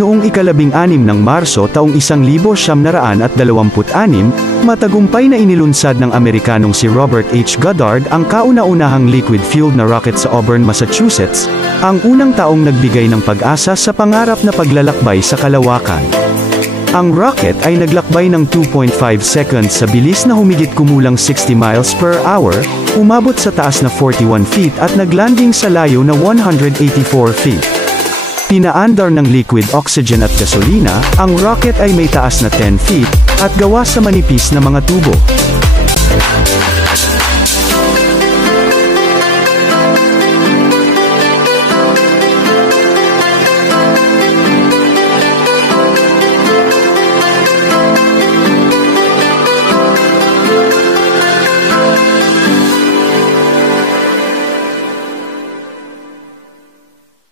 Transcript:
Noong ika-16 ng Marso taong 1926, matagumpay na inilunsad ng Amerikanong si Robert H. Goddard ang kauna-unahang liquid-fueled na rocket sa Auburn, Massachusetts, ang unang taong nagbigay ng pag-asa sa pangarap na paglalakbay sa kalawakan. Ang rocket ay naglakbay ng 2.5 seconds sa bilis na humigit kumulang 60 miles per hour, umabot sa taas na 41 feet at naglanding sa layo na 184 feet. Pinaandar ng liquid oxygen at gasolina, ang rocket ay may taas na 10 feet, at gawa sa manipis na mga tubo.